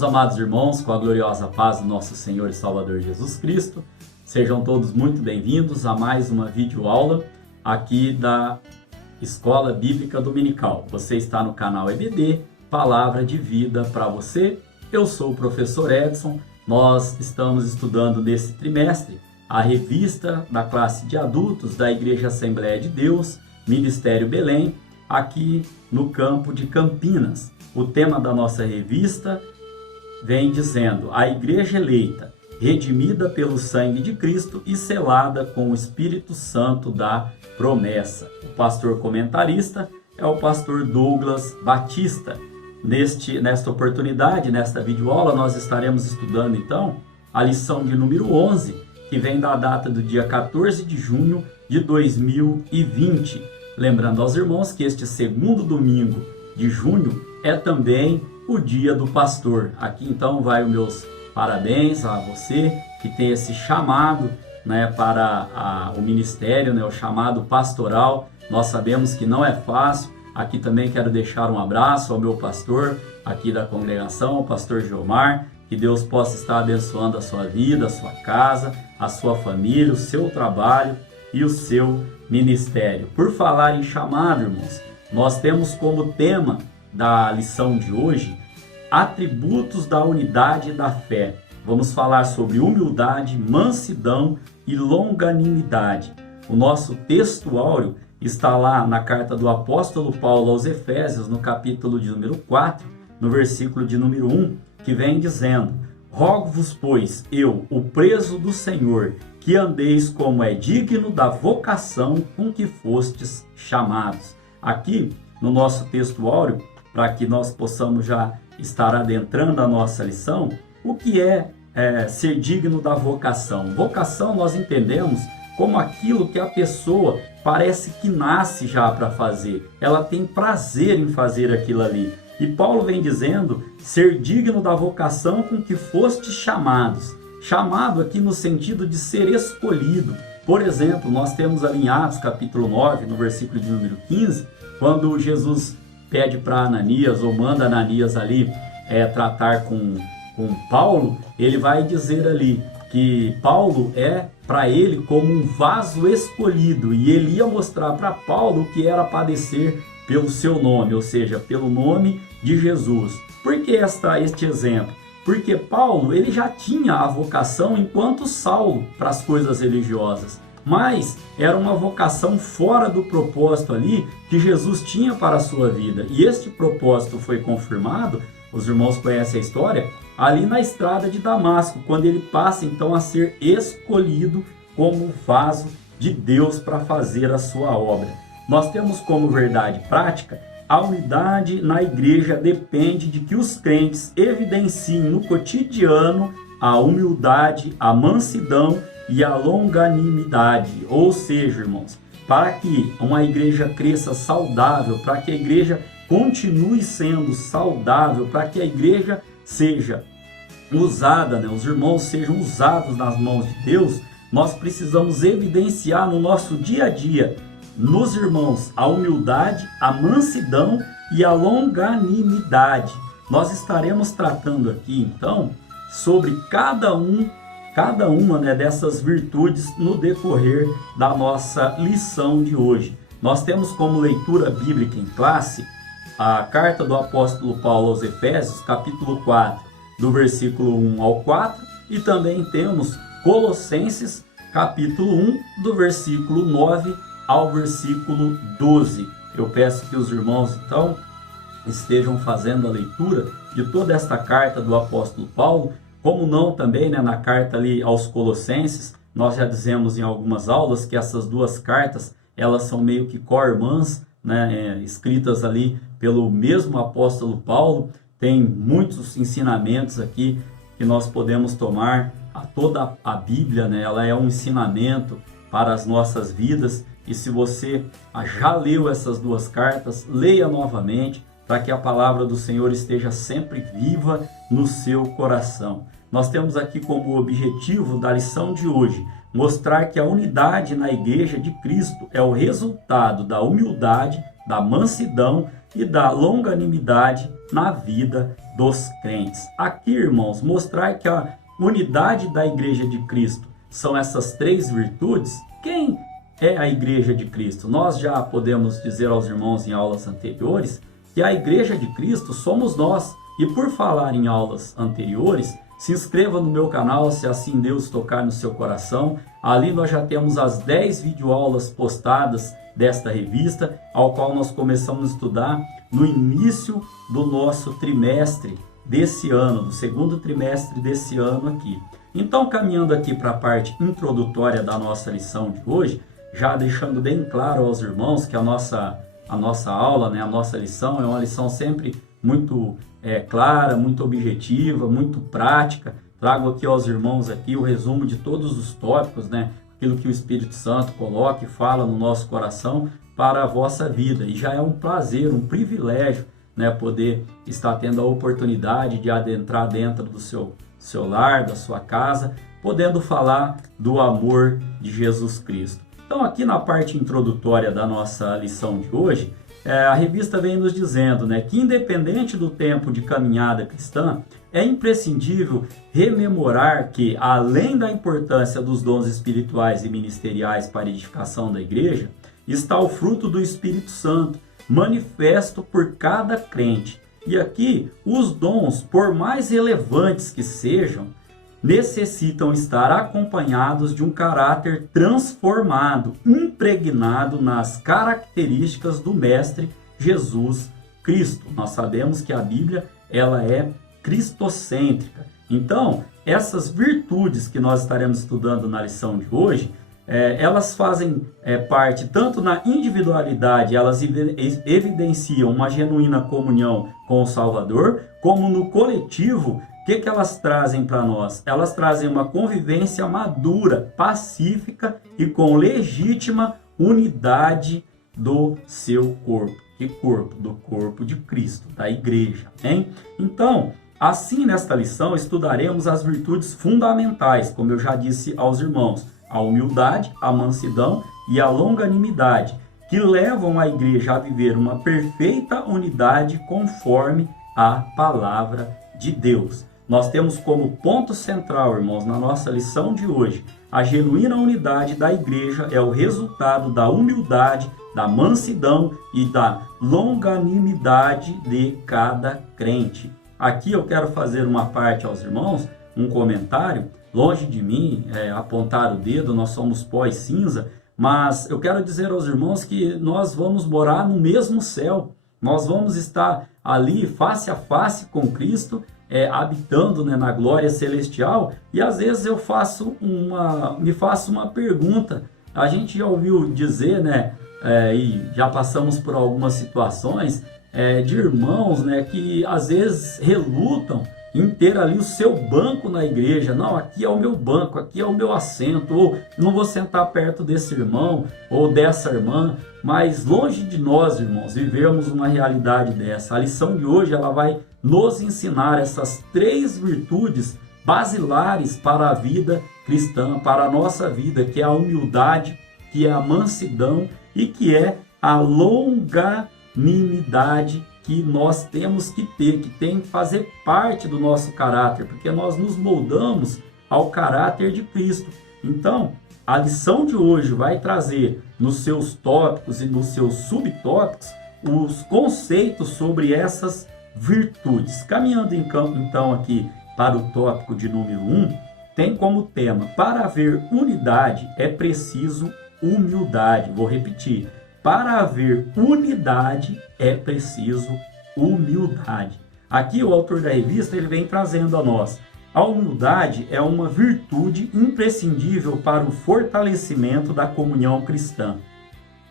Meus amados irmãos, com a gloriosa paz do nosso Senhor e Salvador Jesus Cristo, sejam todos muito bem-vindos a mais uma videoaula aqui da Escola Bíblica Dominical. Você está no canal EBD, Palavra de Vida para você. Eu sou o professor Edson. Nós estamos estudando nesse trimestre a revista da classe de adultos da Igreja Assembleia de Deus, Ministério Belém, aqui no campo de Campinas. O tema da nossa revista vem dizendo: a Igreja eleita, redimida pelo sangue de Cristo e selada com o Espírito Santo da promessa. O pastor comentarista é o pastor Douglas Batista. Nesta oportunidade, nesta videoaula, nós estaremos estudando então a lição de número 11, que vem da data do dia 14 de junho de 2020. Lembrando aos irmãos que este segundo domingo de junho é também o dia do pastor. Aqui então vai os meus parabéns a você que tem esse chamado, para o ministério, o chamado pastoral. Nós sabemos que não é fácil. Aqui também quero deixar um abraço ao meu pastor aqui da congregação, o pastor Gilmar. Que Deus possa estar abençoando a sua vida, a sua casa, a sua família, o seu trabalho e o seu ministério. Por falar em chamado, irmãos, nós temos como tema da lição de hoje atributos da unidade da fé. Vamos falar sobre humildade, mansidão e longanimidade. O nosso texto áureo está lá na carta do apóstolo Paulo aos Efésios, no capítulo de número 4, no versículo de número 1, que vem dizendo: rogo-vos, pois, eu, o preso do Senhor, que andeis como é digno da vocação com que fostes chamados. Aqui, no nosso texto áureo, para que nós possamos já estar adentrando a nossa lição, o que é ser digno da vocação? Vocação nós entendemos como aquilo que a pessoa parece que nasce já para fazer. Ela tem prazer em fazer aquilo ali. E Paulo vem dizendo ser digno da vocação com que fostes chamados. Chamado aqui no sentido de ser escolhido. Por exemplo, nós temos ali em Atos capítulo 9, no versículo de número 15, quando Jesus pede para Ananias, ou manda Ananias ali tratar com Paulo, ele vai dizer ali que Paulo é para ele como um vaso escolhido, e ele ia mostrar para Paulo o que era padecer pelo seu nome, ou seja, pelo nome de Jesus. Por que este exemplo? Porque Paulo ele já tinha a vocação enquanto Saulo para as coisas religiosas, mas era uma vocação fora do propósito ali que Jesus tinha para a sua vida. E este propósito foi confirmado, os irmãos conhecem a história, ali na estrada de Damasco, quando ele passa então a ser escolhido como vaso de Deus para fazer a sua obra. Nós temos como verdade prática: a unidade na igreja depende de que os crentes evidenciem no cotidiano a humildade, a mansidão e a longanimidade. Ou seja, irmãos, para que uma igreja cresça saudável, para que a igreja continue sendo saudável, para que a igreja seja usada, os irmãos sejam usados nas mãos de Deus, nós precisamos evidenciar no nosso dia a dia, nos irmãos, a humildade, a mansidão e a longanimidade. Nós estaremos tratando aqui então sobre cada uma dessas virtudes no decorrer da nossa lição de hoje. Nós temos como leitura bíblica em classe a carta do apóstolo Paulo aos Efésios, capítulo 4, do versículo 1 ao 4, e também temos Colossenses, capítulo 1, do versículo 9 ao versículo 12. Eu peço que os irmãos então estejam fazendo a leitura de toda esta carta do apóstolo Paulo, como não também na carta ali aos Colossenses. Nós já dizemos em algumas aulas que essas duas cartas elas são meio que co-irmãs, escritas ali pelo mesmo apóstolo Paulo. Tem muitos ensinamentos aqui que nós podemos tomar. Toda a Bíblia, ela é um ensinamento para as nossas vidas. E se você já leu essas duas cartas, leia novamente, para que a palavra do Senhor esteja sempre viva no seu coração. Nós temos aqui como objetivo da lição de hoje mostrar que a unidade na igreja de Cristo é o resultado da humildade, da mansidão e da longanimidade na vida dos crentes. Aqui, irmãos, mostrar que a unidade da Igreja de Cristo são essas três virtudes. Quem é a Igreja de Cristo? Nós já podemos dizer aos irmãos em aulas anteriores que a Igreja de Cristo somos nós. E por falar em aulas anteriores, se inscreva no meu canal, se assim Deus tocar no seu coração. Ali nós já temos as 10 videoaulas postadas desta revista, ao qual nós começamos a estudar no início do nosso trimestre desse ano, do segundo trimestre desse ano aqui. Então, caminhando aqui para a parte introdutória da nossa lição de hoje, já deixando bem claro aos irmãos que a nossa aula, né, a nossa lição é uma lição sempre muito clara, muito objetiva, muito prática. Trago aqui aos irmãos aqui o resumo de todos os tópicos, né, aquilo que o Espírito Santo coloca e fala no nosso coração para a vossa vida. E já é um prazer, um privilégio, né, poder estar tendo a oportunidade de adentrar dentro do seu lar, da sua casa, podendo falar do amor de Jesus Cristo. Então, aqui na parte introdutória da nossa lição de hoje, a revista vem nos dizendo, né, que independente do tempo de caminhada cristã, é imprescindível rememorar que, além da importância dos dons espirituais e ministeriais para a edificação da igreja, está o fruto do Espírito Santo, manifesto por cada crente. E aqui, os dons, por mais relevantes que sejam, necessitam estar acompanhados de um caráter transformado, impregnado nas características do Mestre Jesus Cristo. Nós sabemos que a Bíblia ela é cristocêntrica. Então, essas virtudes que nós estaremos estudando na lição de hoje, elas fazem parte tanto na individualidade, elas evidenciam uma genuína comunhão com o Salvador, como no coletivo. O que elas trazem para nós? Elas trazem uma convivência madura, pacífica e com legítima unidade do seu corpo. Que corpo? Do corpo de Cristo, da igreja, hein? Então, assim nesta lição estudaremos as virtudes fundamentais, como eu já disse aos irmãos, a humildade, a mansidão e a longanimidade, que levam a igreja a viver uma perfeita unidade conforme a palavra de Deus. Nós temos como ponto central, irmãos, na nossa lição de hoje, a genuína unidade da igreja é o resultado da humildade, da mansidão e da longanimidade de cada crente. Aqui eu quero fazer uma parte aos irmãos, um comentário. Longe de mim apontar o dedo, nós somos pó e cinza, mas eu quero dizer aos irmãos que nós vamos morar no mesmo céu. Nós vamos estar ali face a face com Cristo, habitando, né, na glória celestial. E às vezes eu me faço uma pergunta. A gente já ouviu dizer, né, e já passamos por algumas situações de irmãos, né, que às vezes relutam em ter ali o seu banco na igreja. Não, aqui é o meu banco, aqui é o meu assento, ou não vou sentar perto desse irmão ou dessa irmã. Mas longe de nós, irmãos, vivermos uma realidade dessa. A lição de hoje ela vai nos ensinar essas três virtudes basilares para a vida cristã, para a nossa vida, que é a humildade, que é a mansidão e que é a longanimidade, que nós temos que ter, que tem que fazer parte do nosso caráter, porque nós nos moldamos ao caráter de Cristo. Então, a lição de hoje vai trazer nos seus tópicos e nos seus subtópicos os conceitos sobre essas virtudes. Caminhando então aqui para o tópico de número 1, tem como tema: para haver unidade é preciso humildade. Vou repetir. Para haver unidade é preciso humildade. Aqui o autor da revista ele vem trazendo a nós: a humildade é uma virtude imprescindível para o fortalecimento da comunhão cristã.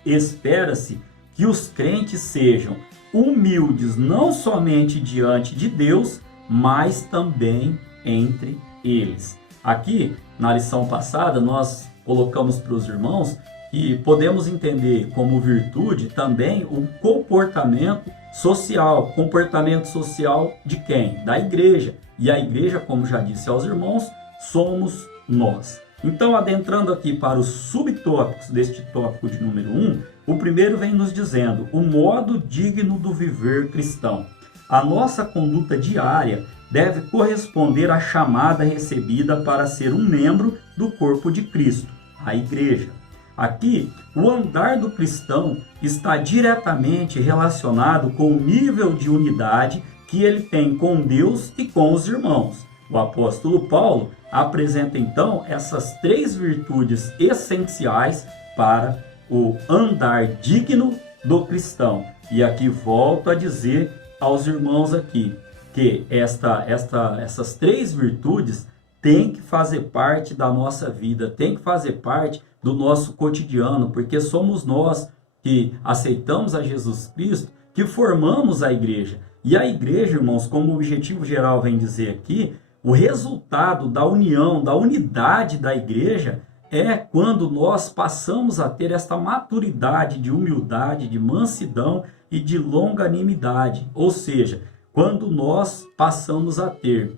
Espera-se que os crentes sejam humildes não somente diante de Deus, mas também entre eles. Aqui, na lição passada, nós colocamos para os irmãos e podemos entender como virtude também o comportamento social. Comportamento social de quem? Da igreja. E a igreja, como já disse aos irmãos, somos nós. Então, adentrando aqui para os subtópicos deste tópico de número 1, O primeiro vem nos dizendo o modo digno do viver cristão. A nossa conduta diária deve corresponder à chamada recebida para ser um membro do corpo de Cristo, a igreja. Aqui, o andar do cristão está diretamente relacionado com o nível de unidade que ele tem com Deus e com os irmãos. O apóstolo Paulo apresenta então essas 3 virtudes essenciais para o andar digno do cristão. E aqui volto a dizer aos irmãos aqui que essas 3 virtudes têm que fazer parte da nossa vida, têm que fazer parte do nosso cotidiano, porque somos nós que aceitamos a Jesus Cristo, que formamos a igreja. E a igreja, irmãos, como o objetivo geral vem dizer aqui, o resultado da união, da unidade da igreja é quando nós passamos a ter esta maturidade de humildade, de mansidão e de longanimidade. Ou seja, quando nós passamos a ter,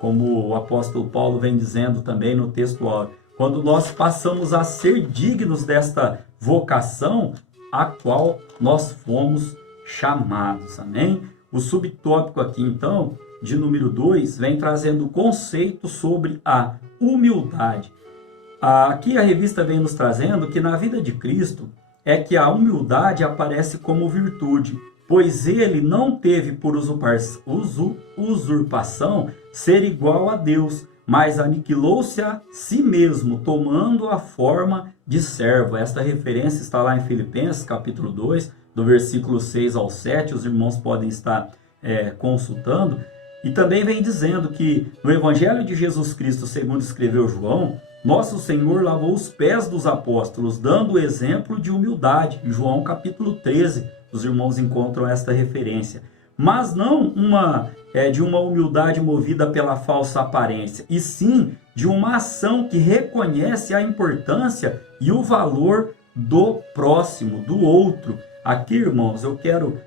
como o apóstolo Paulo vem dizendo também no texto áureo, quando nós passamos a ser dignos desta vocação a qual nós fomos chamados, amém? O subtópico aqui, então, de número 2, vem trazendo o conceito sobre a humildade. Aqui a revista vem nos trazendo que na vida de Cristo é que a humildade aparece como virtude, pois ele não teve por usurpação ser igual a Deus, mas aniquilou-se a si mesmo, tomando a forma de servo. Esta referência está lá em Filipenses, capítulo 2, do versículo 6 ao 7, os irmãos podem estar consultando. E também vem dizendo que no Evangelho de Jesus Cristo, segundo escreveu João, nosso Senhor lavou os pés dos apóstolos, dando o exemplo de humildade. Em João capítulo 13, os irmãos encontram esta referência. Mas não de uma humildade movida pela falsa aparência, e sim de uma ação que reconhece a importância e o valor do próximo, do outro. Aqui, irmãos, eu quero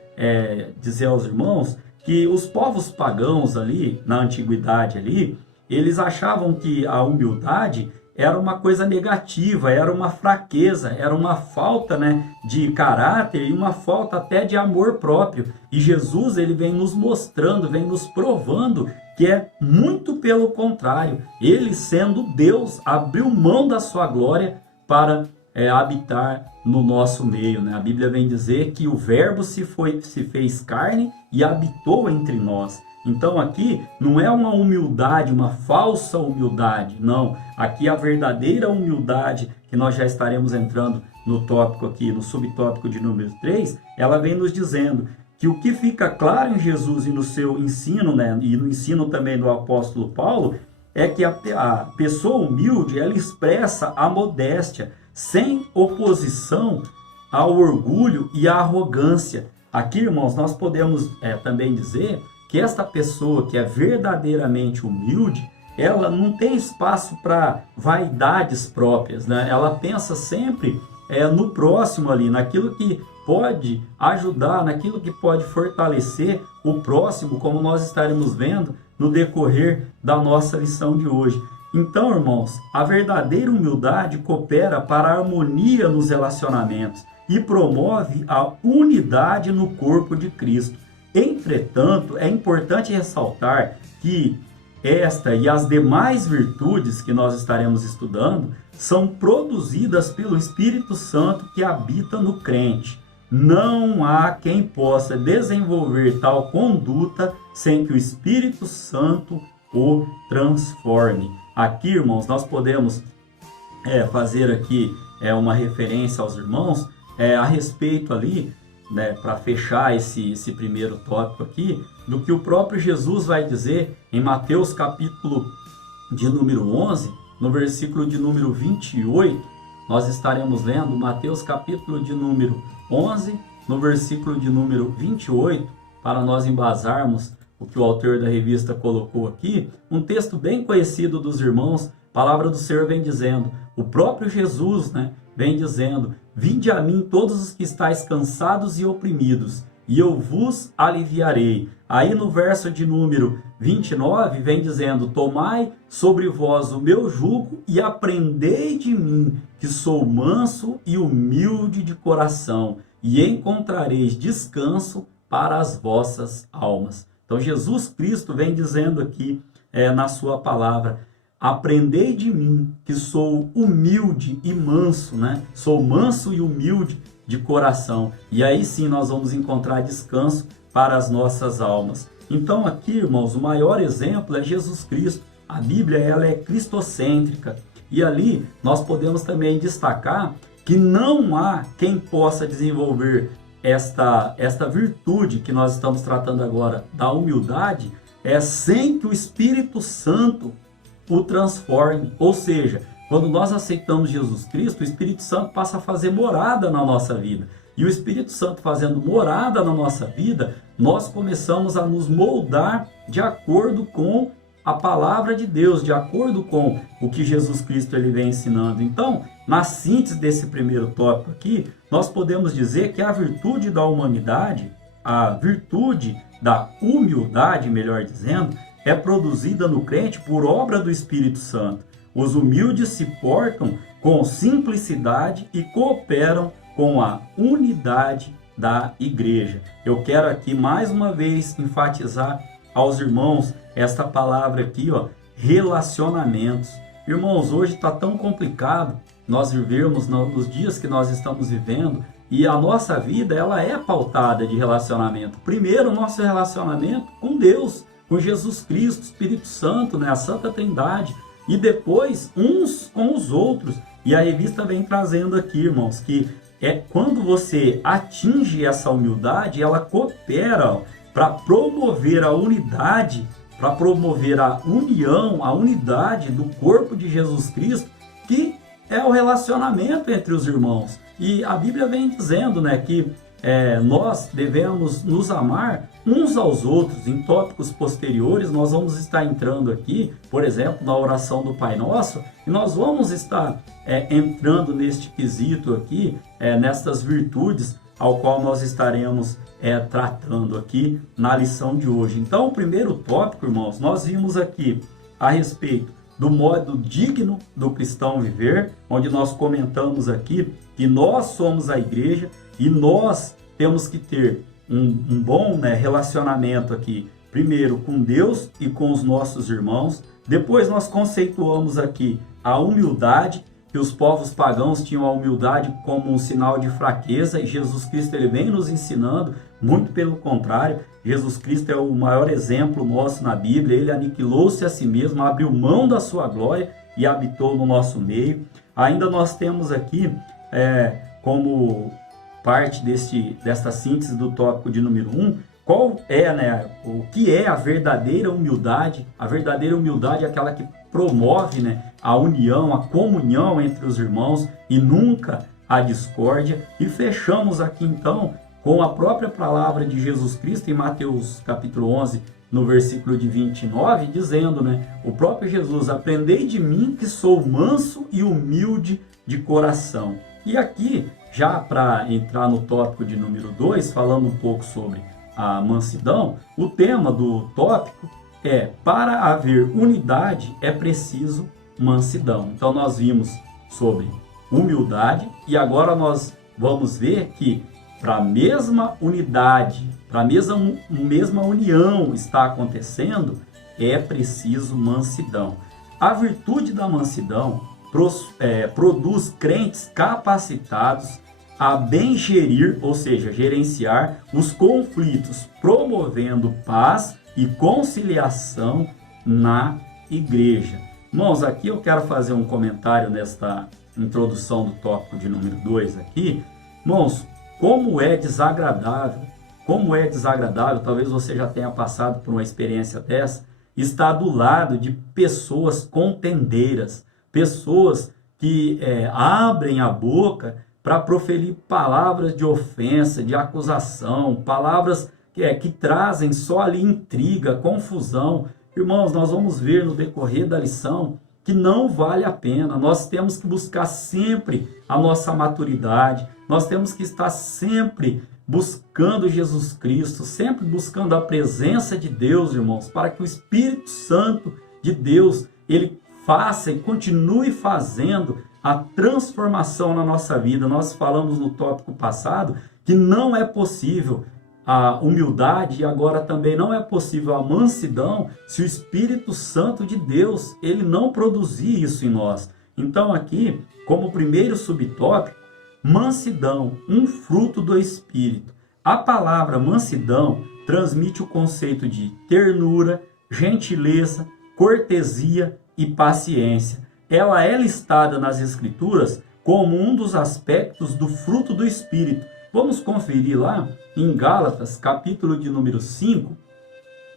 dizer aos irmãos que os povos pagãos ali, na antiguidade ali, eles achavam que a humildade era uma coisa negativa, era uma fraqueza, era uma falta de caráter e uma falta até de amor próprio. E Jesus, ele vem nos mostrando, vem nos provando que é muito pelo contrário. Ele, sendo Deus, abriu mão da sua glória para habitar no nosso meio. A Bíblia vem dizer que o verbo se fez carne e habitou entre nós. Então aqui não é uma humildade, uma falsa humildade, não. Aqui a verdadeira humildade, que nós já estaremos entrando no tópico aqui, no subtópico de número 3, ela vem nos dizendo que o que fica claro em Jesus e no seu ensino, e no ensino também do apóstolo Paulo, é que a pessoa humilde, ela expressa a modéstia, sem oposição ao orgulho e à arrogância. Aqui, irmãos, nós podemos também dizer que esta pessoa que é verdadeiramente humilde, ela não tem espaço para vaidades próprias, Ela pensa sempre no próximo ali, naquilo que pode ajudar, naquilo que pode fortalecer o próximo, como nós estaremos vendo no decorrer da nossa lição de hoje. Então, irmãos, a verdadeira humildade coopera para a harmonia nos relacionamentos e promove a unidade no corpo de Cristo. Entretanto, é importante ressaltar que esta e as demais virtudes que nós estaremos estudando são produzidas pelo Espírito Santo que habita no crente. Não há quem possa desenvolver tal conduta sem que o Espírito Santo o transforme. Aqui, irmãos, nós podemos fazer aqui uma referência aos irmãos a respeito ali, para fechar esse primeiro tópico aqui, do que o próprio Jesus vai dizer em Mateus capítulo de número 11, no versículo de número 28, nós estaremos lendo Mateus capítulo de número 11, no versículo de número 28, para nós embasarmos o que o autor da revista colocou aqui, um texto bem conhecido dos irmãos. A palavra do Senhor vem dizendo, o próprio Jesus vem dizendo, vinde a mim todos os que estáis cansados e oprimidos, e eu vos aliviarei. Aí no verso de número 29 vem dizendo: tomai sobre vós o meu jugo e aprendei de mim, que sou manso e humilde de coração, e encontrareis descanso para as vossas almas. Então Jesus Cristo vem dizendo aqui na sua palavra: aprendei de mim, que sou humilde e manso, né? Sou manso e humilde de coração. E aí sim nós vamos encontrar descanso para as nossas almas. Então aqui, irmãos, o maior exemplo é Jesus Cristo. A Bíblia, ela é cristocêntrica. E ali nós podemos também destacar que não há quem possa desenvolver esta virtude que nós estamos tratando agora, da humildade, sem que o Espírito Santo o transforme. Ou seja, quando nós aceitamos Jesus Cristo, o Espírito Santo passa a fazer morada na nossa vida. E o Espírito Santo fazendo morada na nossa vida, nós começamos a nos moldar de acordo com a palavra de Deus, de acordo com o que Jesus Cristo ele vem ensinando. Então, na síntese desse primeiro tópico aqui, nós podemos dizer que a virtude da humanidade, a virtude da humildade, melhor dizendo, é produzida no crente por obra do Espírito Santo. Os humildes se portam com simplicidade e cooperam com a unidade da igreja. Eu quero aqui mais uma vez enfatizar aos irmãos esta palavra aqui, relacionamentos. Irmãos, hoje está tão complicado nós vivermos nos dias que nós estamos vivendo, e a nossa vida ela é pautada de relacionamento. Primeiro, o nosso relacionamento com Deus, com Jesus Cristo, Espírito Santo, né, a Santa Trindade, e depois uns com os outros. E a revista vem trazendo aqui, irmãos, que quando você atinge essa humildade, ela coopera para promover a unidade, para promover a união, a unidade do corpo de Jesus Cristo, que é o relacionamento entre os irmãos. E a Bíblia vem dizendo, né, que nós devemos nos amar uns aos outros. Em tópicos posteriores nós vamos estar entrando aqui, por exemplo, na oração do Pai Nosso, e nós vamos estar entrando neste quesito aqui, nestas virtudes ao qual nós estaremos tratando aqui na lição de hoje. Então, o primeiro tópico, irmãos, nós vimos aqui a respeito do modo digno do cristão viver, onde nós comentamos aqui que nós somos a igreja e nós temos que ter um bom relacionamento aqui, primeiro com Deus e com os nossos irmãos. Depois nós conceituamos aqui a humildade, que os povos pagãos tinham a humildade como um sinal de fraqueza, e Jesus Cristo ele vem nos ensinando, muito pelo contrário. Jesus Cristo é o maior exemplo nosso na Bíblia. Ele aniquilou-se a si mesmo, abriu mão da sua glória e habitou no nosso meio. Ainda nós temos aqui, como parte desta síntese do tópico de número 1, qual o que é a verdadeira humildade? A verdadeira humildade é aquela que promove a união, a comunhão entre os irmãos e nunca a discórdia. E fechamos aqui então com a própria palavra de Jesus Cristo em Mateus capítulo 11, no versículo de 29, dizendo, o próprio Jesus: aprendei de mim, que sou manso e humilde de coração. E aqui, já para entrar no tópico de número 2, falando um pouco sobre a mansidão, o tema do tópico para haver unidade é preciso mansidão. Então nós vimos sobre humildade e agora nós vamos ver que para a mesma unidade, para a mesma união estar acontecendo, é preciso mansidão. A virtude da mansidão produz crentes capacitados a bem gerir, ou seja, gerenciar os conflitos, promovendo paz e conciliação na igreja. Irmãos, aqui eu quero fazer um comentário nesta introdução do tópico de número 2 aqui. Irmãos, como é desagradável, talvez você já tenha passado por uma experiência dessa, estar do lado de pessoas contendeiras, pessoas que abrem a boca para proferir palavras de ofensa, de acusação, palavras que trazem só ali intriga, confusão. Irmãos, nós vamos ver no decorrer da lição que não vale a pena. Nós temos que buscar sempre a nossa maturidade, nós temos que estar sempre buscando Jesus Cristo, sempre buscando a presença de Deus, irmãos, para que o Espírito Santo de Deus, ele faça e continue fazendo a transformação na nossa vida. Nós falamos no tópico passado que não é possível a humildade e agora também não é possível a mansidão se o Espírito Santo de Deus, ele não produzir isso em nós. Então aqui, como primeiro subtópico, mansidão, um fruto do Espírito. A palavra mansidão transmite o conceito de ternura, gentileza, cortesia e paciência. Ela é listada nas Escrituras como um dos aspectos do fruto do Espírito. Vamos conferir lá em Gálatas, capítulo de número 5,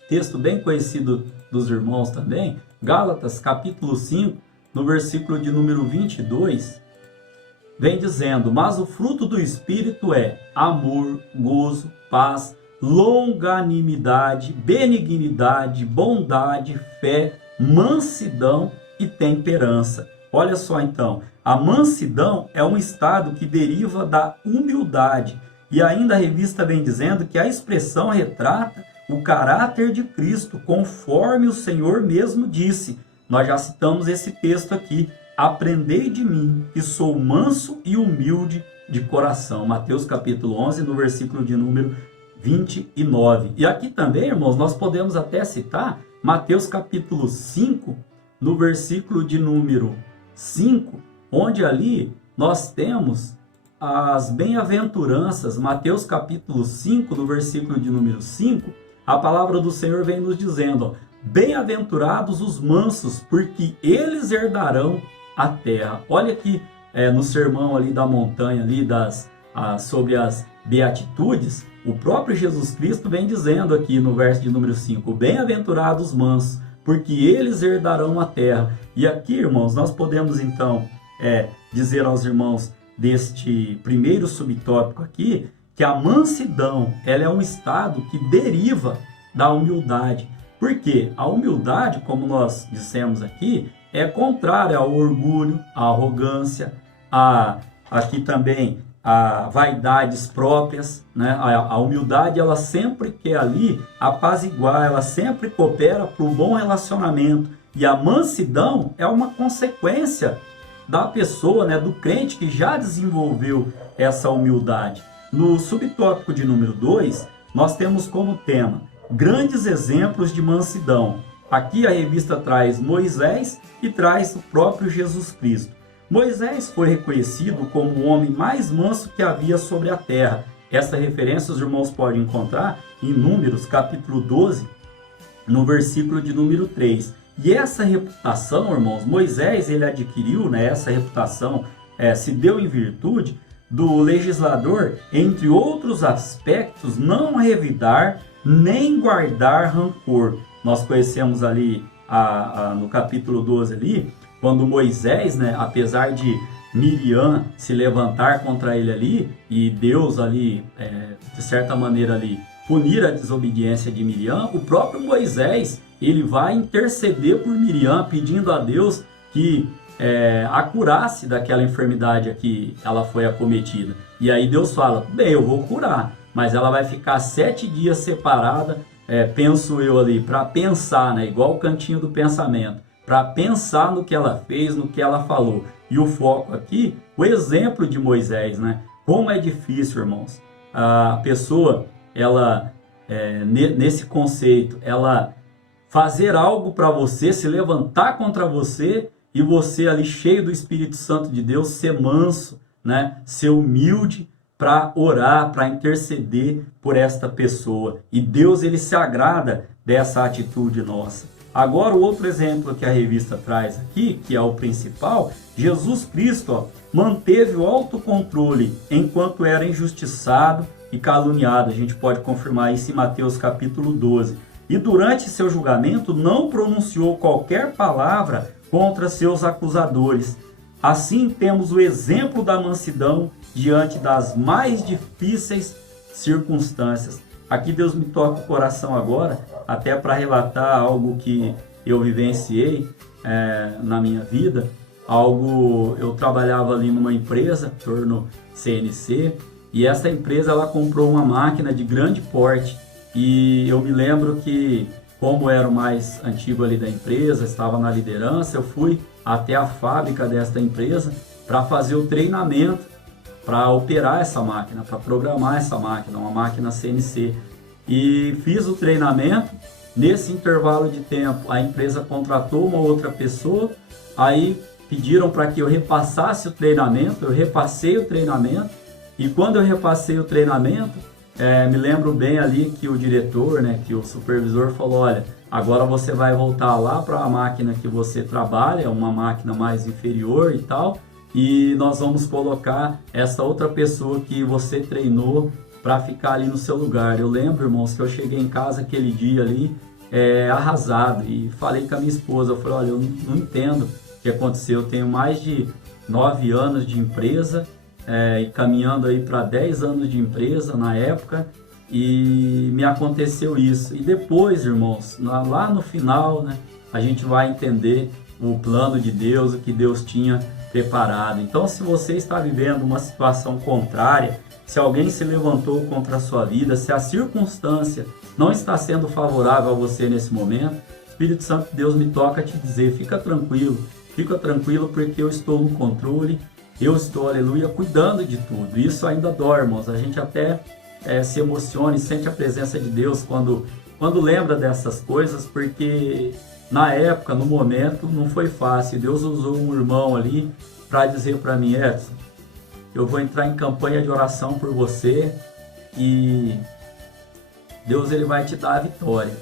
texto bem conhecido dos irmãos também. Gálatas, capítulo 5, no versículo de número 22, vem dizendo: mas o fruto do Espírito é amor, gozo, paz, longanimidade, benignidade, bondade, fé, mansidão e temperança. Olha só então, a mansidão é um estado que deriva da humildade. E ainda a revista vem dizendo que a expressão retrata o caráter de Cristo, conforme o Senhor mesmo disse. Nós já citamos esse texto aqui: aprendei de mim, que sou manso e humilde de coração. Mateus capítulo 11, no versículo de número 29. E aqui também, irmãos, nós podemos até citar Mateus capítulo 5, no versículo de número 5, onde ali nós temos as bem-aventuranças. Mateus capítulo 5, no versículo de número 5, a palavra do Senhor vem nos dizendo: bem-aventurados os mansos, porque eles herdarão a terra. Olha aqui no sermão ali da montanha, ali sobre as beatitudes, o próprio Jesus Cristo vem dizendo aqui no verso de número 5, bem-aventurados os mansos, porque eles herdarão a terra. E aqui, irmãos, nós podemos então dizer aos irmãos deste primeiro subtópico aqui, que a mansidão, ela é um estado que deriva da humildade. Por quê? A humildade, como nós dissemos aqui, é contrária ao orgulho, à arrogância, aqui também a vaidades próprias, né? A humildade, ela sempre quer ali apaziguar, ela sempre coopera para o bom relacionamento. E a mansidão é uma consequência da pessoa, né, do crente que já desenvolveu essa humildade. No subtópico de número 2, nós temos como tema grandes exemplos de mansidão. Aqui a revista traz Moisés e traz o próprio Jesus Cristo. Moisés foi reconhecido como o homem mais manso que havia sobre a terra. Essa referência os irmãos podem encontrar em Números capítulo 12, no versículo de número 3. E essa reputação, irmãos, Moisés ele adquiriu, né, essa reputação se deu em virtude do legislador, entre outros aspectos, não revidar nem guardar rancor. Nós conhecemos ali no capítulo 12 ali, quando Moisés, né, apesar de Miriam se levantar contra ele ali, e Deus ali, de certa maneira ali, punir a desobediência de Miriam, o próprio Moisés, ele vai interceder por Miriam, pedindo a Deus que a curasse daquela enfermidade a que ela foi acometida. E aí Deus fala, bem, eu vou curar, mas ela vai ficar 7 dias separada, penso eu ali, para pensar, né, igual o cantinho do pensamento, para pensar no que ela fez, no que ela falou. E o foco aqui, o exemplo de Moisés, né? Como é difícil, irmãos, a pessoa, ela, nesse conceito, ela fazer algo para você, se levantar contra você, e você ali cheio do Espírito Santo de Deus, ser manso, né? Ser humilde para orar, para interceder por esta pessoa. E Deus, ele se agrada dessa atitude nossa. Agora, o outro exemplo que a revista traz aqui, que é o principal, Jesus Cristo manteve o autocontrole enquanto era injustiçado e caluniado. A gente pode confirmar isso em Mateus capítulo 12. E durante seu julgamento não pronunciou qualquer palavra contra seus acusadores. Assim temos o exemplo da mansidão diante das mais difíceis circunstâncias. Aqui Deus me toca o coração agora, até para relatar algo que eu vivenciei na minha vida. Eu trabalhava ali numa empresa, torno CNC, E essa empresa ela comprou uma máquina de grande porte e eu me lembro que, como era o mais antigo ali da empresa, estava na liderança, eu fui até a fábrica desta empresa para fazer o treinamento para operar essa máquina, para programar essa máquina, uma máquina CNC. E fiz o treinamento. Nesse intervalo de tempo, a empresa contratou uma outra pessoa, aí pediram para que eu repassasse o treinamento, eu repassei o treinamento, e quando eu repassei o treinamento, me lembro bem ali que o diretor, né, que o supervisor falou, olha, agora você vai voltar lá para a máquina que você trabalha, uma máquina mais inferior e tal, e nós vamos colocar essa outra pessoa que você treinou para ficar ali no seu lugar. Eu lembro, irmãos, que eu cheguei em casa aquele dia ali, arrasado, e falei com a minha esposa, eu falei, olha, eu não entendo o que aconteceu, eu tenho mais de 9 anos de empresa, e caminhando aí para 10 anos de empresa na época, e me aconteceu isso. E depois, irmãos, lá no final, né, a gente vai entender o plano de Deus, o que Deus tinha preparado. Então, se você está vivendo uma situação contrária, se alguém se levantou contra a sua vida, se a circunstância não está sendo favorável a você nesse momento, o Espírito Santo de Deus me toca a te dizer, fica tranquilo porque eu estou no controle, eu estou, aleluia, cuidando de tudo. Isso ainda dói, irmãos, a gente até se emociona e sente a presença de Deus quando lembra dessas coisas, porque na época, no momento, não foi fácil. Deus usou um irmão ali para dizer para mim, Edson, eu vou entrar em campanha de oração por você e Deus ele vai te dar a vitória.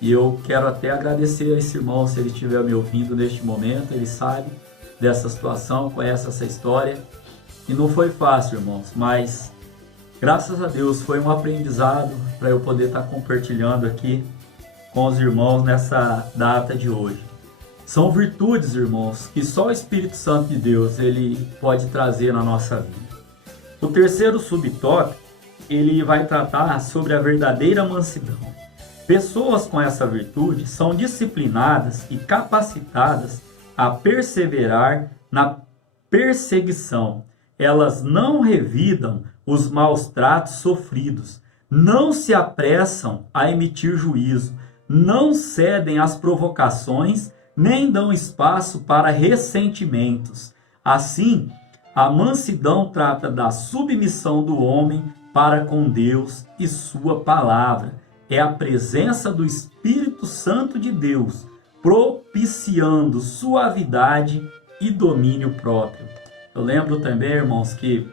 E eu quero até agradecer a esse irmão, se ele estiver me ouvindo neste momento, ele sabe dessa situação, conhece essa história. E não foi fácil, irmãos, mas graças a Deus foi um aprendizado para eu poder estar compartilhando aqui com os irmãos nessa data de hoje. São virtudes, irmãos, que só o Espírito Santo de Deus ele pode trazer na nossa vida. O terceiro subtópico, ele vai tratar sobre a verdadeira mansidão. Pessoas com essa virtude são disciplinadas e capacitadas a perseverar na perseguição. Elas não revidam os maus tratos sofridos, não se apressam a emitir juízo, não cedem às provocações, nem dão espaço para ressentimentos. Assim, a mansidão trata da submissão do homem para com Deus e sua palavra. É a presença do Espírito Santo de Deus, propiciando suavidade e domínio próprio. Eu lembro também, irmãos, que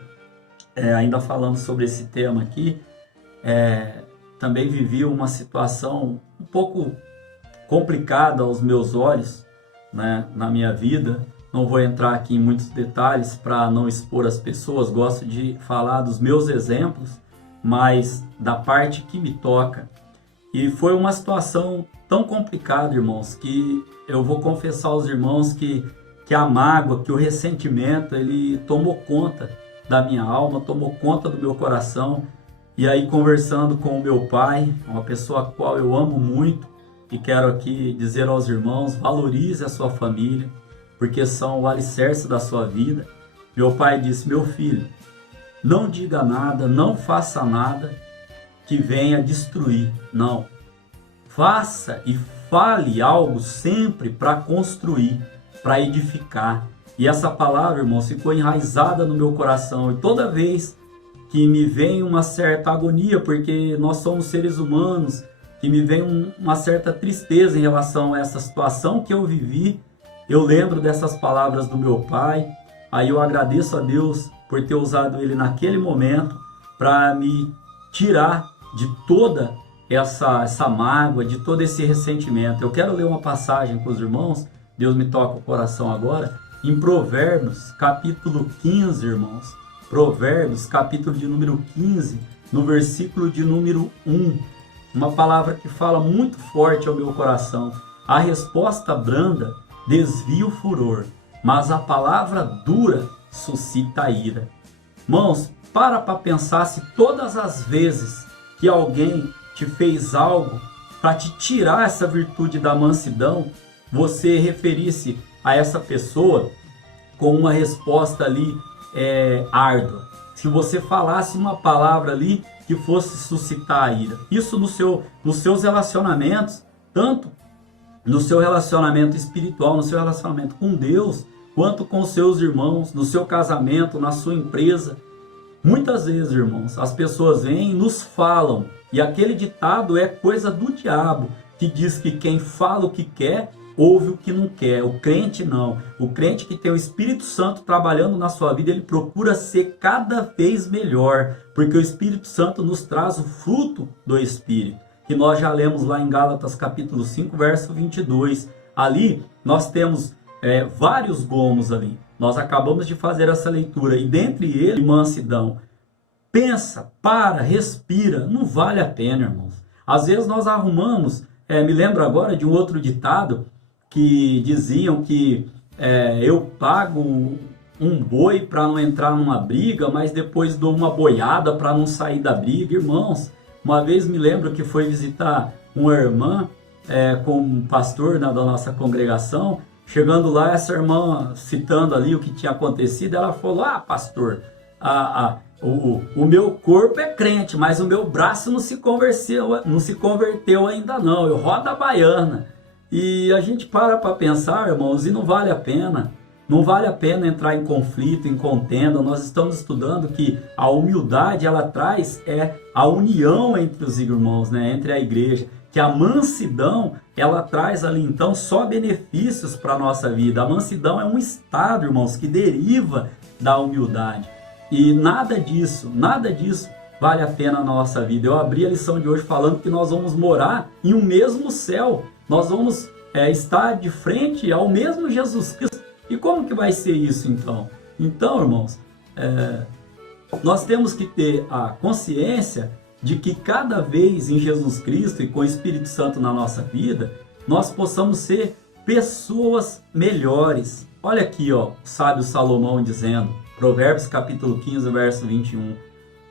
ainda falando sobre esse tema aqui, também vivi uma situação um pouco complicada aos meus olhos, né, na minha vida. Não vou entrar aqui em muitos detalhes para não expor as pessoas, gosto de falar dos meus exemplos, mas da parte que me toca. E foi uma situação tão complicada, irmãos, que eu vou confessar aos irmãos que a mágoa, que o ressentimento, ele tomou conta da minha alma, tomou conta do meu coração. E aí, conversando com o meu pai, uma pessoa a qual eu amo muito, e quero aqui dizer aos irmãos, valorize a sua família, porque são o alicerce da sua vida. Meu pai disse, meu filho, não diga nada, não faça nada que venha destruir, não. Faça e fale algo sempre para construir, para edificar. E essa palavra, irmãos, ficou enraizada no meu coração. E toda vez que me vem uma certa agonia, porque nós somos seres humanos, que me vem uma certa tristeza em relação a essa situação que eu vivi, eu lembro dessas palavras do meu pai. Aí eu agradeço a Deus por ter usado ele naquele momento para me tirar de toda essa mágoa, de todo esse ressentimento. Eu quero ler uma passagem com os irmãos, Deus me toca o coração agora, em Provérbios, capítulo 15, irmãos. Provérbios, capítulo de número 15, no versículo de número 1. Uma palavra que fala muito forte ao meu coração. A resposta branda desvia o furor, mas a palavra dura suscita a ira. Irmãos, para pensar se todas as vezes que alguém te fez algo para te tirar essa virtude da mansidão, você referisse a essa pessoa com uma resposta ali árdua. se você falasse uma palavra ali que fosse suscitar a ira. Isso nos seus relacionamentos, tanto no seu relacionamento espiritual, no seu relacionamento com Deus, quanto com seus irmãos, no seu casamento, na sua empresa. Muitas vezes, irmãos, as pessoas vêm e nos falam, e aquele ditado é coisa do diabo, que diz que quem fala o que quer, ouve o que não quer. O crente não. O crente que tem o Espírito Santo trabalhando na sua vida, ele procura ser cada vez melhor, porque o Espírito Santo nos traz o fruto do Espírito, que nós já lemos lá em Gálatas capítulo 5, verso 22. Ali nós temos vários gomos ali. Nós acabamos de fazer essa leitura, e dentre eles, mansidão. Pensa, para, respira, não vale a pena, irmãos. Às vezes nós arrumamos, me lembro agora de um outro ditado, que diziam que eu pago um boi para não entrar numa briga, mas depois dou uma boiada para não sair da briga. Irmãos, uma vez me lembro que foi visitar uma irmã com um pastor da nossa congregação. Chegando lá, essa irmã, citando ali o que tinha acontecido, ela falou: ah, pastor, o meu corpo é crente, mas o meu braço não se converteu ainda não, eu rodo a baiana. E a gente para pensar, irmãos, e não vale a pena. Não vale a pena entrar em conflito, em contenda. Nós estamos estudando que a humildade, ela traz a união entre os irmãos, né? Entre a igreja. Que a mansidão, ela traz ali então só benefícios para a nossa vida. A mansidão é um estado, irmãos, que deriva da humildade. E nada disso vale a pena na nossa vida. Eu abri a lição de hoje falando que nós vamos morar em um mesmo céu. Nós vamos estar de frente ao mesmo Jesus Cristo. E como que vai ser isso então? Então, irmãos, nós temos que ter a consciência de que cada vez em Jesus Cristo e com o Espírito Santo na nossa vida, nós possamos ser pessoas melhores. Olha aqui, ó, o sábio Salomão dizendo, Provérbios capítulo 15, verso 21.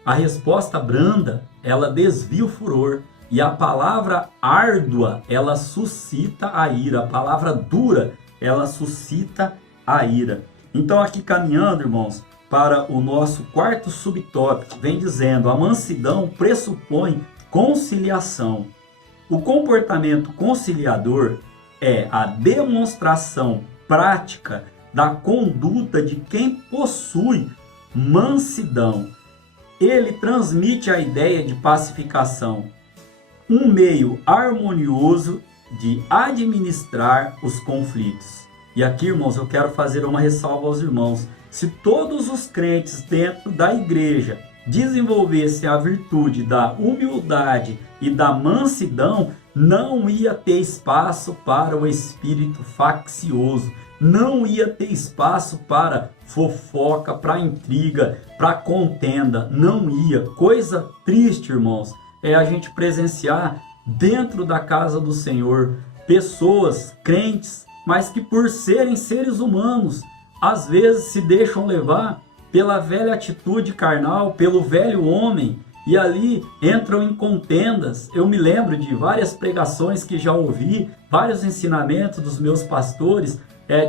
A resposta branda, ela desvia o furor, e a palavra árdua, ela suscita a ira. A palavra dura, ela suscita a ira. Então aqui caminhando, irmãos, para o nosso quarto subtópico, vem dizendo: a mansidão pressupõe conciliação. O comportamento conciliador é a demonstração prática da conduta de quem possui mansidão. Ele transmite a ideia de pacificação, um meio harmonioso de administrar os conflitos. E aqui, irmãos, eu quero fazer uma ressalva aos irmãos. Se todos os crentes dentro da igreja desenvolvessem a virtude da humildade e da mansidão, não ia ter espaço para o espírito faccioso, não ia ter espaço para fofoca, para intriga, para contenda, não ia. Coisa triste, irmãos, é a gente presenciar dentro da casa do Senhor pessoas crentes, mas que por serem seres humanos, às vezes se deixam levar pela velha atitude carnal, pelo velho homem, e ali entram em contendas. Eu me lembro de várias pregações que já ouvi, vários ensinamentos dos meus pastores,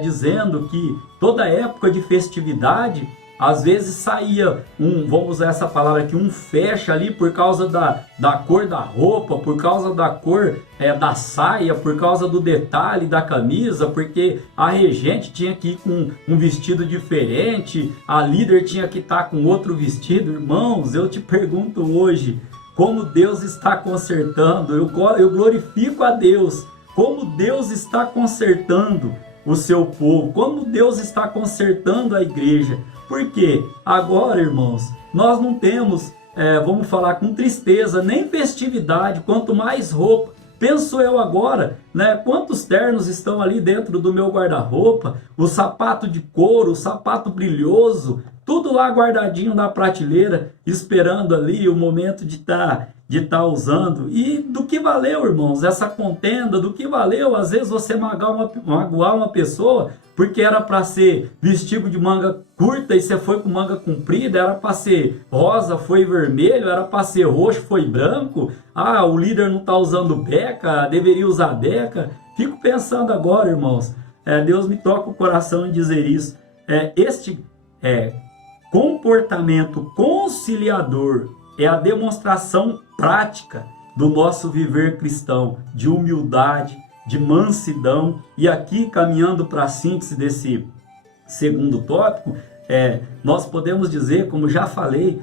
dizendo que toda época de festividade, às vezes saía vamos usar essa palavra aqui, um fecha ali por causa da cor da roupa, por causa da cor da saia, por causa do detalhe da camisa, porque a regente tinha que ir com um vestido diferente, a líder tinha que estar com outro vestido. Irmãos, eu te pergunto hoje, como Deus está consertando, eu glorifico a Deus, como Deus está consertando o seu povo, como Deus está consertando a igreja. Porque agora, irmãos, nós não temos, vamos falar com tristeza, nem festividade, quanto mais roupa. Penso eu agora, né? Quantos ternos estão ali dentro do meu guarda-roupa, o sapato de couro, o sapato brilhoso, tudo lá guardadinho na prateleira, esperando ali o momento de estar usando. E do que valeu, irmãos, essa contenda? Do que valeu, às vezes, você magoar uma pessoa, porque era para ser vestido de manga curta e você foi com manga comprida, era para ser rosa, foi vermelho, era para ser roxo, foi branco. Ah, o líder não está usando beca, deveria usar beca. Fico pensando agora, irmãos, Deus me toca o coração em dizer isso. comportamento conciliador, é a demonstração prática do nosso viver cristão, de humildade, de mansidão. E aqui, caminhando para a síntese desse segundo tópico, nós podemos dizer, como já falei,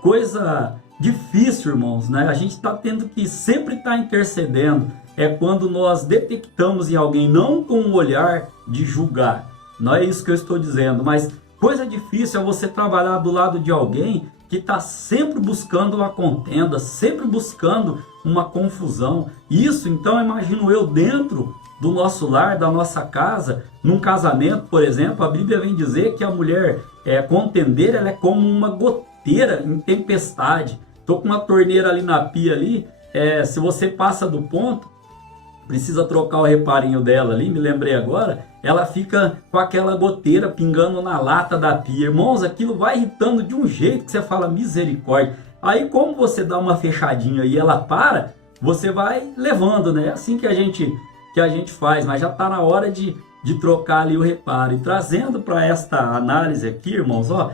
coisa difícil, irmãos, né? A gente está tendo que sempre estar intercedendo. É quando nós detectamos em alguém, não com um olhar de julgar, não é isso que eu estou dizendo, mas coisa difícil é você trabalhar do lado de alguém que está sempre buscando uma contenda, sempre buscando uma confusão. Isso, então, imagino eu, dentro do nosso lar, da nossa casa, num casamento, por exemplo, a Bíblia vem dizer que a mulher contendeira, ela é como uma goteira em tempestade. Estou com uma torneira ali na pia ali, se você passa do ponto, precisa trocar o reparinho dela ali, me lembrei agora, ela fica com aquela goteira pingando na lata da pia. Irmãos, aquilo vai irritando de um jeito que você fala, misericórdia. Aí, como você dá uma fechadinha e ela para, você vai levando, né? É assim que a gente faz, mas já está na hora de trocar ali o reparo. E trazendo para esta análise aqui, irmãos, ó,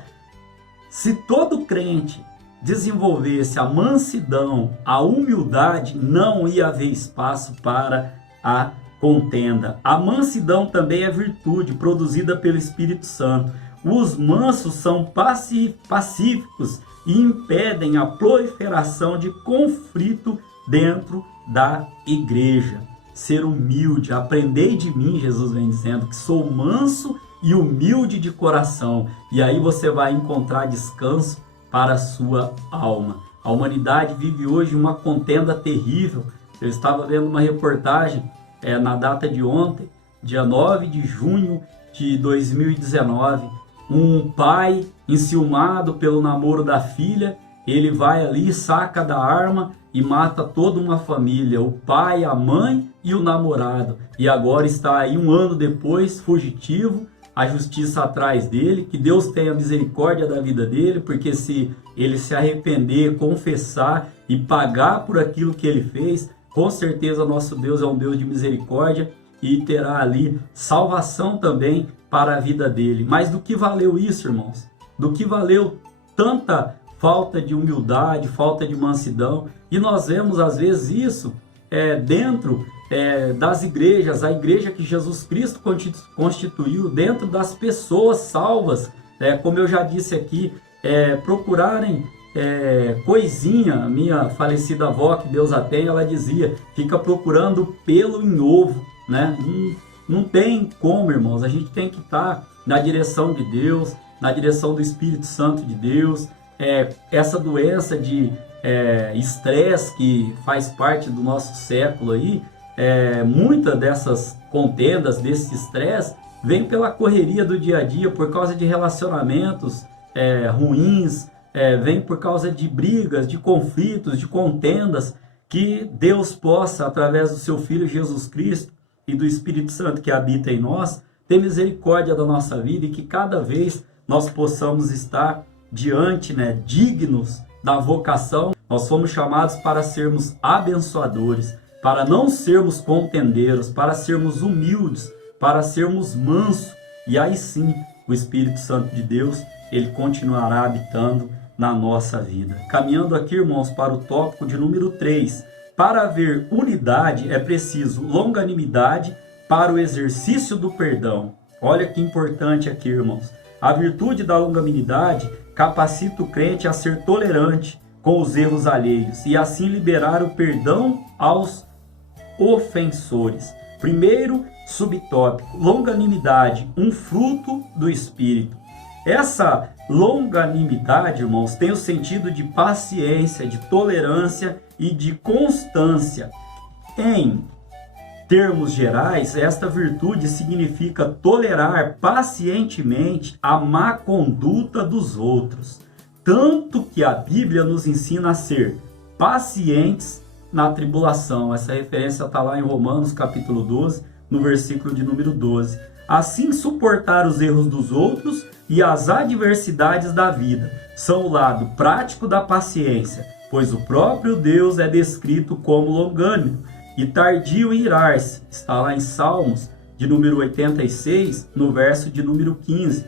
se todo crente desenvolvesse a mansidão, a humildade, não ia haver espaço para a contenda. A mansidão também é virtude produzida pelo Espírito Santo. Os mansos são pacíficos e impedem a proliferação de conflito dentro da igreja. Ser humilde, aprendei de mim, Jesus vem dizendo, que sou manso e humilde de coração. E aí você vai encontrar descanso para a sua alma. A humanidade vive hoje uma contenda terrível. Eu estava vendo uma reportagem na data de ontem, dia 9 de junho de 2019, um pai enciumado pelo namoro da filha, ele vai ali, saca da arma e mata toda uma família, o pai, a mãe e o namorado. E agora está aí 1 ano depois, fugitivo, a justiça atrás dele, que Deus tenha misericórdia da vida dele, porque se ele se arrepender, confessar e pagar por aquilo que ele fez, com certeza nosso Deus é um Deus de misericórdia e terá ali salvação também para a vida dele. Mas do que valeu isso, irmãos? Do que valeu tanta falta de humildade, falta de mansidão? E nós vemos às vezes isso dentro das igrejas, a igreja que Jesus Cristo constituiu, dentro das pessoas salvas, como eu já disse aqui, procurarem coisinha. Minha falecida avó, que Deus a tenha, ela dizia, fica procurando pelo em ovo, né? Não tem como, irmãos, a gente tem que estar na direção de Deus, na direção do Espírito Santo de Deus. Essa doença de estresse que faz parte do nosso século aí, muitas dessas contendas, desse estresse, vem pela correria do dia a dia, por causa de relacionamentos ruins, vem por causa de brigas, de conflitos, de contendas. Que Deus possa, através do seu Filho Jesus Cristo e do Espírito Santo que habita em nós, ter misericórdia da nossa vida e que cada vez nós possamos estar diante, dignos da vocação. Nós fomos chamados para sermos abençoadores, para não sermos contendeiros, para sermos humildes, para sermos mansos. E aí sim, o Espírito Santo de Deus, ele continuará habitando na nossa vida. Caminhando aqui, irmãos, para o tópico de número 3. Para haver unidade é preciso longanimidade para o exercício do perdão. Olha que importante aqui, irmãos. A virtude da longanimidade capacita o crente a ser tolerante com os erros alheios e assim liberar o perdão aos ofensores. Primeiro subtópico, longanimidade, um fruto do Espírito. Essa longanimidade, irmãos, tem o sentido de paciência, de tolerância e de constância. Em termos gerais, esta virtude significa tolerar pacientemente a má conduta dos outros, tanto que a Bíblia nos ensina a ser pacientes na tribulação. Essa referência está lá em Romanos capítulo 12, no versículo de número 12. Assim, suportar os erros dos outros e as adversidades da vida são o lado prático da paciência, pois o próprio Deus é descrito como longânimo e tardio em irar-se. Está lá em Salmos de número 86, no verso de número 15.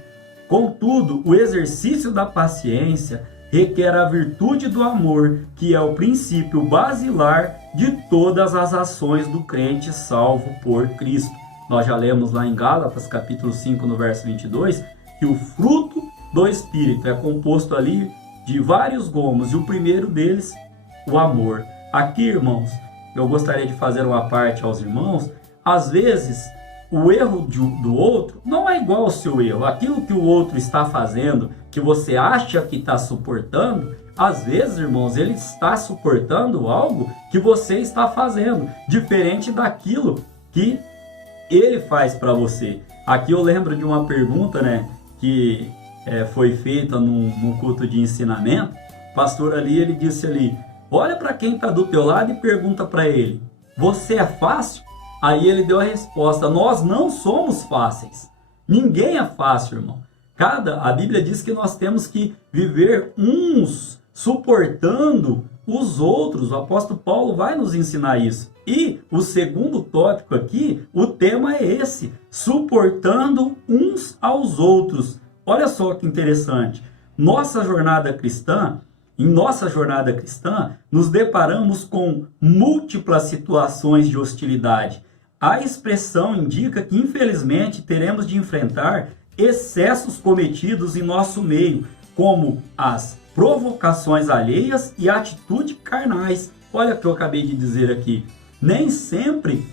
Contudo, o exercício da paciência requer a virtude do amor, que é o princípio basilar de todas as ações do crente salvo por Cristo. Nós já lemos lá em Gálatas, capítulo 5, no verso 22, que o fruto do Espírito é composto ali de vários gomos, e o primeiro deles, o amor. Aqui, irmãos, eu gostaria de fazer uma parte aos irmãos. Às vezes, o erro do outro não é igual ao seu erro. Aquilo que o outro está fazendo, que você acha que está suportando, às vezes, irmãos, ele está suportando algo que você está fazendo, diferente daquilo que ele faz para você. Aqui eu lembro de uma pergunta, né, que foi feita num culto de ensinamento. O pastor ali, ele disse ali, olha para quem está do teu lado e pergunta para ele, você é fácil? Aí ele deu a resposta, nós não somos fáceis. Ninguém é fácil, irmão. A Bíblia diz que nós temos que viver uns suportando os outros. O apóstolo Paulo vai nos ensinar isso. E o segundo tópico aqui, o tema é esse, suportando uns aos outros. Olha só que interessante. Em nossa jornada cristã, nos deparamos com múltiplas situações de hostilidade. A expressão indica que, infelizmente, teremos de enfrentar excessos cometidos em nosso meio, como as provocações alheias e atitudes carnais. Olha o que eu acabei de dizer aqui. Nem sempre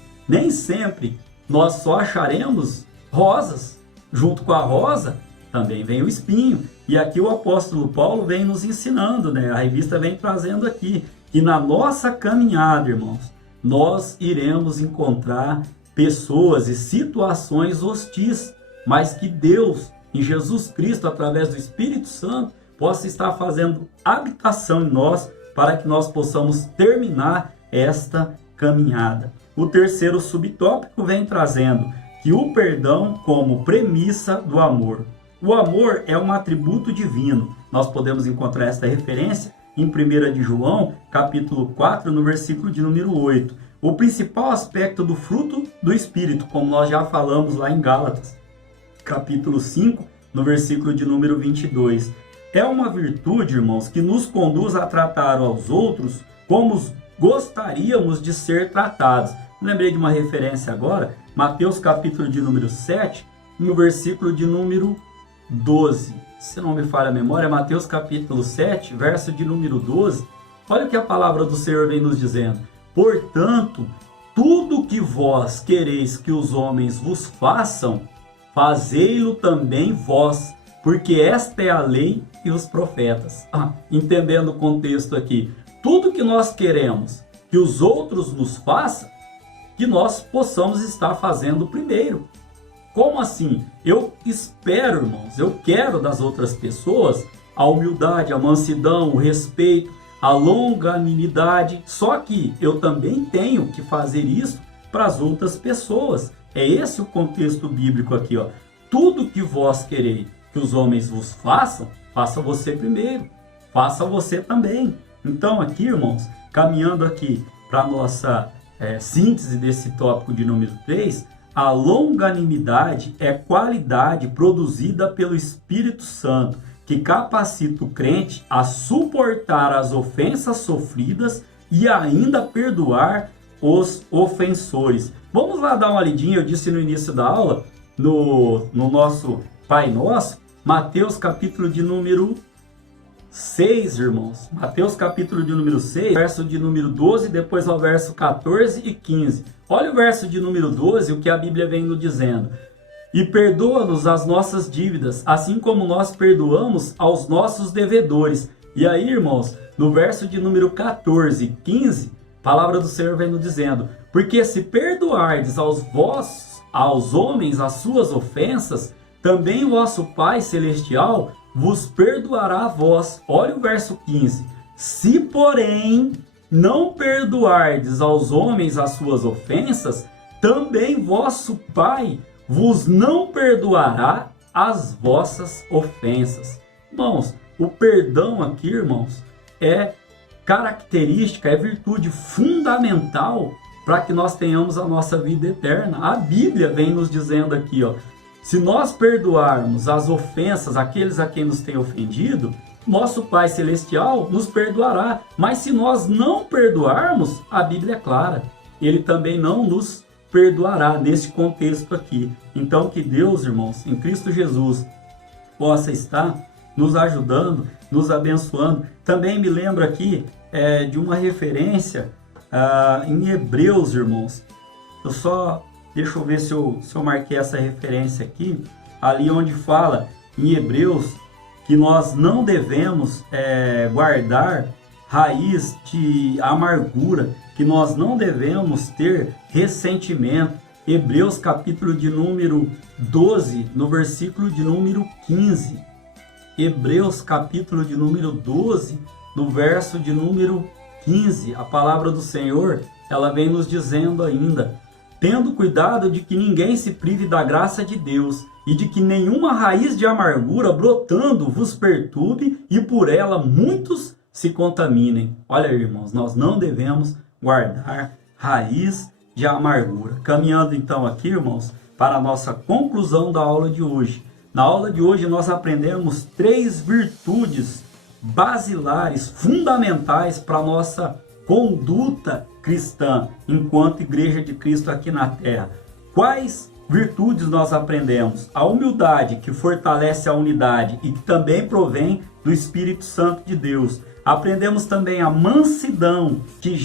nós só acharemos rosas. Junto com a rosa também vem o espinho. E aqui o apóstolo Paulo vem nos ensinando, né? A revista vem trazendo aqui que na nossa caminhada, irmãos, nós iremos encontrar pessoas e situações hostis, mas que Deus, em Jesus Cristo, através do Espírito Santo, possa estar fazendo habitação em nós, para que nós possamos terminar esta caminhada. O terceiro subtópico vem trazendo que o perdão como premissa do amor. O amor é um atributo divino. Nós podemos encontrar esta referência em 1 de João, capítulo 4, no versículo de número 8. O principal aspecto do fruto do Espírito, como nós já falamos lá em Gálatas, capítulo 5, no versículo de número 22. É uma virtude, irmãos, que nos conduz a tratar aos outros como gostaríamos de ser tratados. Lembrei de uma referência agora, Mateus capítulo de número 7, no versículo de número 12. Se não me falha a memória, Mateus capítulo 7, verso de número 12. Olha o que a palavra do Senhor vem nos dizendo. Portanto, tudo que vós quereis que os homens vos façam, fazei-lo também vós, porque esta é a lei e os profetas. Entendendo o contexto aqui, tudo que nós queremos que os outros nos façam, que nós possamos estar fazendo primeiro. Como assim? Eu espero, irmãos, eu quero das outras pessoas a humildade, a mansidão, o respeito, a longanimidade, só que eu também tenho que fazer isso para as outras pessoas. É esse o contexto bíblico aqui, ó. Tudo que vós quereis que os homens vos façam, faça você primeiro, faça você também. Então aqui, irmãos, caminhando aqui para a nossa síntese desse tópico de número 3, a longanimidade é qualidade produzida pelo Espírito Santo, que capacita o crente a suportar as ofensas sofridas e ainda perdoar os ofensores. Vamos lá dar uma lidinha, eu disse no início da aula, no nosso Pai Nosso, Mateus capítulo de número 6, irmãos. Mateus capítulo de número 6, verso de número 12, depois ao verso 14 e 15. Olha o verso de número 12, o que a Bíblia vem nos dizendo. E perdoa-nos as nossas dívidas, assim como nós perdoamos aos nossos devedores. E aí, irmãos, no verso de número 14 e 15, a palavra do Senhor vem nos dizendo, porque se perdoardes aos homens as suas ofensas, também o vosso Pai Celestial vos perdoará a vós. Olha o verso 15. Se, porém, não perdoardes aos homens as suas ofensas, também vosso Pai vos não perdoará as vossas ofensas. Irmãos, o perdão aqui, irmãos, é característica, é virtude fundamental para que nós tenhamos a nossa vida eterna. A Bíblia vem nos dizendo aqui, ó, Se nós perdoarmos as ofensas, aqueles a quem nos tem ofendido, nosso Pai Celestial nos perdoará. Mas se nós não perdoarmos, a Bíblia é clara, Ele também não nos perdoará nesse contexto aqui. Então que Deus, irmãos, em Cristo Jesus, possa estar nos ajudando, nos abençoando. Também me lembro aqui de uma referência em Hebreus, irmãos. Deixa eu ver se eu marquei essa referência aqui, ali onde fala em Hebreus que nós não devemos guardar raiz de amargura, que nós não devemos ter ressentimento. Hebreus capítulo de número 12, no versículo de número 15. Hebreus capítulo de número 12, no verso de número 15. A palavra do Senhor, ela vem nos dizendo ainda: tendo cuidado de que ninguém se prive da graça de Deus, e de que nenhuma raiz de amargura brotando vos perturbe, e por ela muitos se contaminem. Olha, irmãos, nós não devemos guardar raiz de amargura. Caminhando então aqui, irmãos, para a nossa conclusão da aula de hoje. Na aula de hoje nós aprendemos 3 virtudes basilares, fundamentais para a nossa conduta cristã, enquanto Igreja de Cristo aqui na Terra. Quais virtudes nós aprendemos? A humildade, que fortalece a unidade e que também provém do Espírito Santo de Deus. Aprendemos também a mansidão, que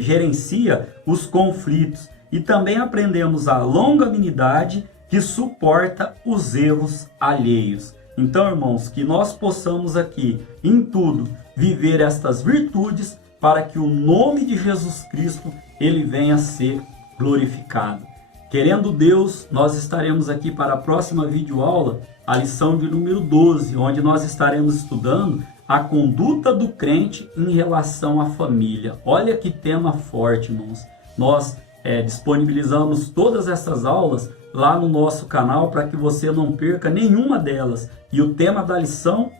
gerencia os conflitos. E também aprendemos a longanimidade, que suporta os erros alheios. Então, irmãos, que nós possamos aqui, em tudo, viver estas virtudes, para que o nome de Jesus Cristo, ele venha a ser glorificado. Querendo Deus, nós estaremos aqui para a próxima videoaula, a lição de número 12, onde nós estaremos estudando a conduta do crente em relação à família. Olha que tema forte, irmãos. Nós disponibilizamos todas essas aulas lá no nosso canal para que você não perca nenhuma delas. E o tema da lição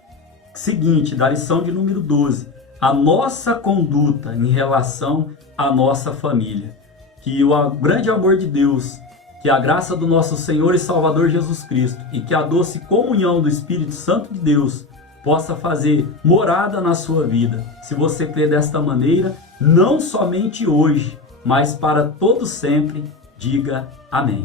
seguinte, da lição de número 12, a nossa conduta em relação à nossa família. Que o grande amor de Deus, que a graça do nosso Senhor e Salvador Jesus Cristo e que a doce comunhão do Espírito Santo de Deus possa fazer morada na sua vida. Se você crê desta maneira, não somente hoje, mas para todo sempre, diga amém.